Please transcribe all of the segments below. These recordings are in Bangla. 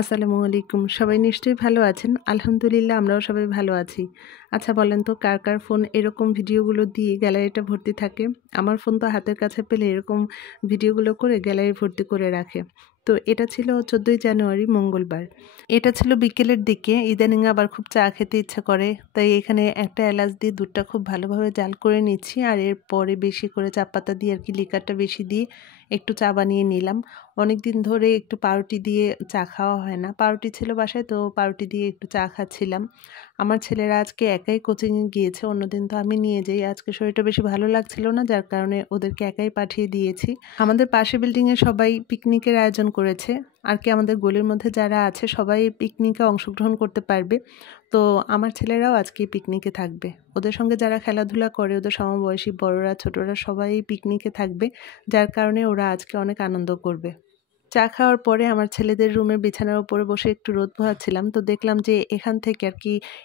আসসালামু আলাইকুম। সবাই নিশ্চয়ই ভালো আছেন। আলহামদুলিল্লাহ আমরাও সবাই ভালো আছি। আচ্ছা বলেন তো কার, কার ফোন এরকম ভিডিওগুলো দিয়ে গ্যালারিটা ভর্তি থাকে? আমার ফোন তো হাতের কাছে পেলে এরকম ভিডিওগুলো করে গ্যালারি ভর্তি করে রাখে। তো এটা ছিল 14ই জানুয়ারি মঙ্গলবার। এটা ছিল বিকেলের দিকে। ইদানিং আবার খুব চা খেতে ইচ্ছা করে। তাই এখানে একটা এলাচ দিয়ে দুধটা খুব ভালোভাবে জাল করে নিচ্ছি। আর এরপরে বেশি করে চা পাতা দিয়ে লিকারটা বেশি দিয়ে একটু চা বানিয়ে নিলাম। অনেকদিন ধরে একটু পাউরুটি দিয়ে চা খাওয়া হয় না। পাউরুটি ছিল বাসায়, তো পাউরুটি দিয়ে একটু চা খাচ্ছিলাম। আমার ছেলেরা আজকে একাই কোচিংয়ে গিয়েছে, অন্যদিন তো আমি নিয়ে যাই। আজকে শরীরটা বেশি ভালো লাগছিল না, যার কারণে ওদেরকে একাই পাঠিয়ে দিয়েছি। আমাদের পাশের বিল্ডিংয়ে সবাই পিকনিকের আয়োজন করেছে। আর কি আমাদের গলির মধ্যে যারা আছে সবাই পিকনিকে অংশগ্রহণ করতে পারবে। তো আমার ছেলেরাও আজকে পিকনিকে থাকবে। ওদের সঙ্গে যারা খেলাধুলা করে, ওদের সমবয়সী বড়রা ছোটরা সবাই পিকনিকে থাকবে, যার কারণে ওরা আজকে অনেক আনন্দ করবে। চা খাওয়ার পরে আমার ছেলেদের রুমের বিছানার উপরে বসে একটু রোদ পোহাচ্ছিলাম, তো দেখলাম যে এখান থেকে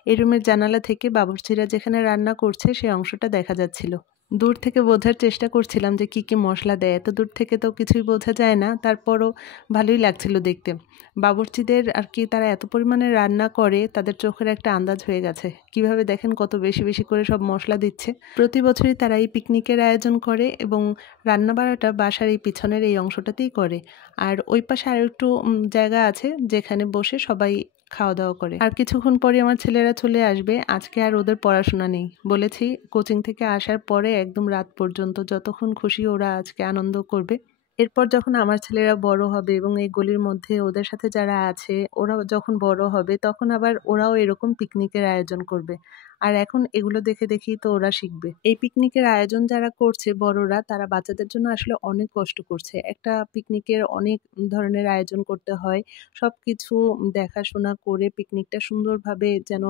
এই রুমের জানালা থেকে বাবুর্চিরা যেখানে রান্না করছে সেই অংশটা দেখা যাচ্ছিল। দূর থেকে বোঝার চেষ্টা করছিলাম যে কি কি মশলা দেয়। এত দূর থেকে তো কিছুই বোঝা যায় না, তারপরও ভালোই লাগছিল দেখতে। বাবুর্চিদের তারা এত পরিমাণে রান্না করে, তাদের চোখের একটা আন্দাজ হয়ে গেছে। কিভাবে দেখেন কত বেশি বেশি করে সব মশলা দিচ্ছে। প্রতি বছরই তারা এই পিকনিকের আয়োজন করে এবং রান্না বাড়াটা বাসার এই পিছনের এই অংশটাতেই করে। আর ওই পাশে আরও একটু জায়গা আছে যেখানে বসে সবাই খাওয়া দাওয়া করে। আর কিছুক্ষণ পরে আমার ছেলেরা চলে আসবে। আজকে আর ওদের পড়াশোনা নেই, বলেছি কোচিং থেকে আসার পরে একদম রাত পর্যন্ত যতক্ষণ খুশি ওরা আজকে আনন্দ করবে। এরপর যখন আমার ছেলেরা বড় হবে এবং এই গলির মধ্যে ওদের সাথে যারা আছে ওরা যখন বড় হবে, তখন আবার ওরাও এরকম পিকনিকের আয়োজন করবে। আর এখন এগুলো দেখে দেখেই তো ওরা শিখবে। এই পিকনিকের আয়োজন যারা করছে বড়রা, তারা বাচ্চাদের জন্য আসলে অনেক কষ্ট করছে। একটা পিকনিকের অনেক ধরনের আয়োজন করতে হয়। সবকিছু দেখাশোনা করে পিকনিকটা সুন্দরভাবে যেন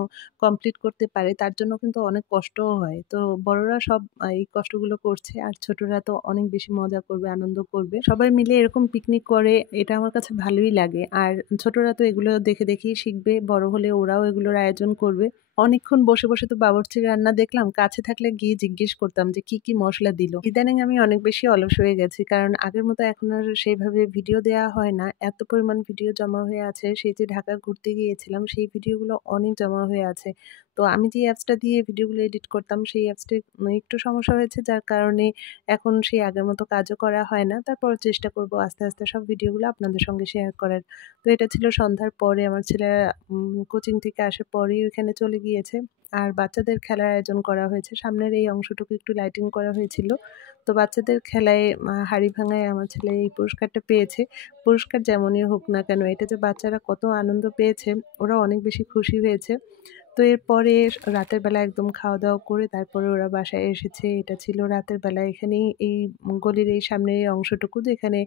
কমপ্লিট করতে পারে, তার জন্য কিন্তু অনেক কষ্টও হয়। তো বড়রা সব এই কষ্টগুলো করছে, আর ছোটরা তো অনেক বেশি মজা করবে, আনন্দ করবে। সবাই মিলে এরকম পিকনিক করে, এটা আমার কাছে ভালোই লাগে। আর ছোটরা তো এগুলো দেখে দেখেই শিখবে, বড় হলে ওরাও এগুলোর আয়োজন করবে। অনেকক্ষণ বসে বসে তো বাবুর্চির রান্না দেখলাম, কাছে থাকলে গিয়ে জিজ্ঞেস করতাম যে কি কি মশলা দিল। ইদানিং আমি অনেক বেশি অলস হয়ে গেছি, কারণ আগের মতো এখন আর সেইভাবে ভিডিও দেওয়া হয় না। এত পরিমাণ ভিডিও জমা হয়ে আছে, সেই যে ঢাকা ঘুরতে গিয়েছিলাম সেই ভিডিওগুলো অনেক জমা হয়ে আছে। তো আমি যে অ্যাপসটা দিয়ে ভিডিওগুলো এডিট করতাম সেই অ্যাপসটা একটু সমস্যা হয়েছে, যার কারণে এখন সেই আগের মতো কাজও করা হয় না। তারপর চেষ্টা করব আস্তে আস্তে সব ভিডিওগুলো আপনাদের সঙ্গে শেয়ার করার। তো এটা ছিল সন্ধ্যার পরে, আমার ছেলেরা কোচিং থেকে আসার পরেই ওইখানে চলে গিয়েছে। আর বাচ্চাদের খেলার আয়োজন করা হয়েছে। সামনের এই অংশটুকু একটু লাইটিং করা হয়েছিল। তো বাচ্চাদের খেলায় হাঁড়ি ভাঙায় আমার ছেলে এই পুরস্কারটা পেয়েছে। পুরস্কার যেমনই হোক না কেন, এটা যে বাচ্চারা কত আনন্দ পেয়েছে, ওরা অনেক বেশি খুশি হয়েছে। তো এরপরে রাতের বেলা একদম খাওয়া-দাওয়া করে তারপরে ওরা বাসায় এসেছে। এটা ছিল রাতের বেলা। এখানেই এই গলির এই সামনের এই অংশটুকু যেখানে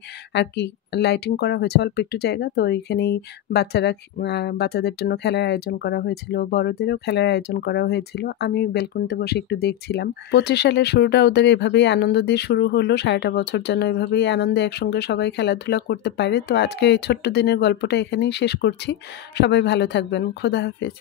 লাইটিং করা হয়েছে, অল্প একটু জায়গা। তো এইখানেই বাচ্চাদের জন্য খেলার আয়োজন করা হয়েছিল, বড়দেরও খেলার আয়োজন করা হয়েছিল। আমি ব্যালকনিতে বসে একটু দেখছিলাম। 25 সালের শুরুটা ওদের এভাবেই আনন্দ দিয়ে শুরু হলো। সারাটা বছর যেন এভাবেই আনন্দে একসঙ্গে সবাই খেলাধুলা করতে পারে। তো আজকের এই ছোট্ট দিনের গল্পটা এখানেই শেষ করছি। সবাই ভালো থাকবেন। খোদা হাফেজ।